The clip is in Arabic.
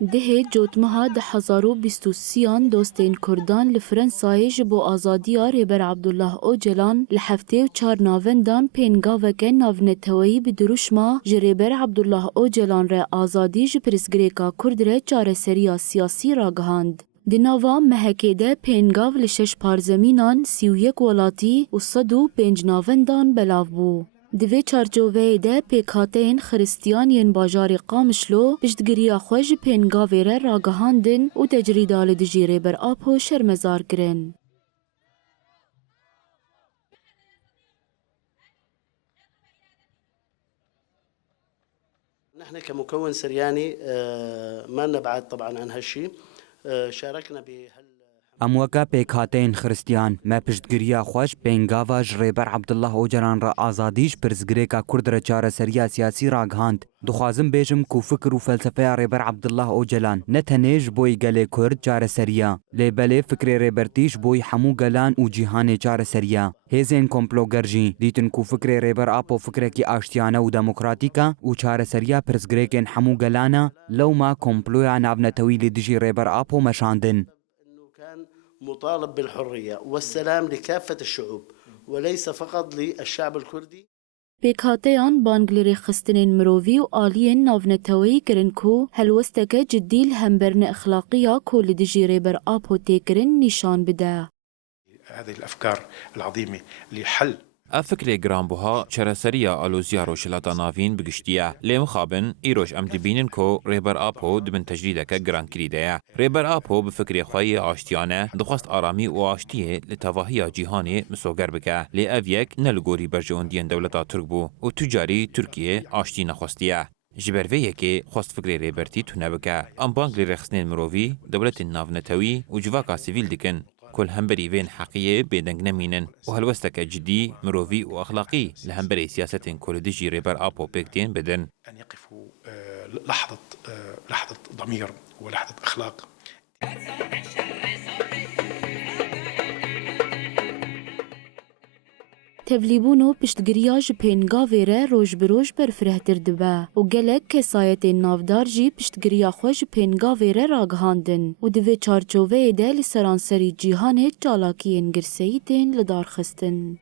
ده جوتمها ده 1023 دوستین کردان لفرنسای جبو آزادیا ریبر عبدالله اوجلان لحفته و 4 ناوندان پینگاوکن ناونتوی بدروشما جریبر عبدالله اوجلان را آزادی جپرسگریکا کرد را چاره سریا سیاسی را گهاند. دی ناوا مهکیده پینگاو لشش پارزمینان 31 ولاتی و 105 ناوندان بلاو بو. دوی چارچوبه ده پیکاتین خریستیانین باجاری قامشلو پشتگیریا خوش پینگاویره راگهاندن و تجریدال دجیره بر آپو شرمزار کرن. نحن كمكون سرياني ما نبعد طبعا عن هالشيء. شاركنا اموکا پیکاتین خریستیان ما پشتگیریا خوش پینگاوا جریبر عبدالله اوجلان را آزادیش پرزگریکا کرد را چاره سریا سیاسی را گهاند. دخوازم بیجم کو فکر و فلسفه ریبر عبدالله اوجلان نتنیج بوی گله کرد چاره سریا لیبله فکر ریبرتیش بوی حمو گلان و جیهان چاره سریا هزین کمپلو گرجی دیتن کو فکر ریبر آپو فکر کی آشتیانه و دموکراتیکا و چاره سریا پرزگریکن حمو گلانا لو ما کمپلویا ناونتوی لدجی ریبر آپو مشاندن. مطالب بالحرية والسلام لكافة الشعوب وليس فقط للشعب الكردي. پیکاتیان بانگلیری خستنین مرووی و آلین ناونتوی کرن کو هلوستک جدیل همبرن اخلاقیا کو لدجیره بر آپو تکرن نشان بده. هذه الأفكار العظيمة لحل افکر گرانبوها چرسریا آلوزیا روشلاتا ناوین بگشتیه لی مخابن ایروش ام دبینن کو ریبر آپو دبن تجریدک گران کریده ریبر آپو بفکر خواهی آشتیانه دخواست آرامی و آشتیه لتواهی جیهانی مسوگر بکه لی اویک نلگوری برجون دین دولتا ترک بو و تجاری ترکیه آشتی نخواستیه جبرویه که خواست فکر ریبرتی تونه بکه ام بانگلی رخصنین مرووی دولت ناونتوی و جواکا سیویل دکن كل همبري بين حقيقية بيدنگ نمينن وهالوستك جدي مروفي وأخلاقي لهمبري سياسة كل ديجي ريبر أبو بيكتين بدن أن يقفوا لحظة ضمير ولحظة أخلاق. تبلیبونو پشتگیریا ج پینگاویره روش بروش برفرهتر دبه و گلک کسایت نافدار جی پشتگیریا خوش پینگاویره راگهاندن و دوی چارچوه ده لسرانسری جیهانه چالاکی انگرسیتین لدار خستن.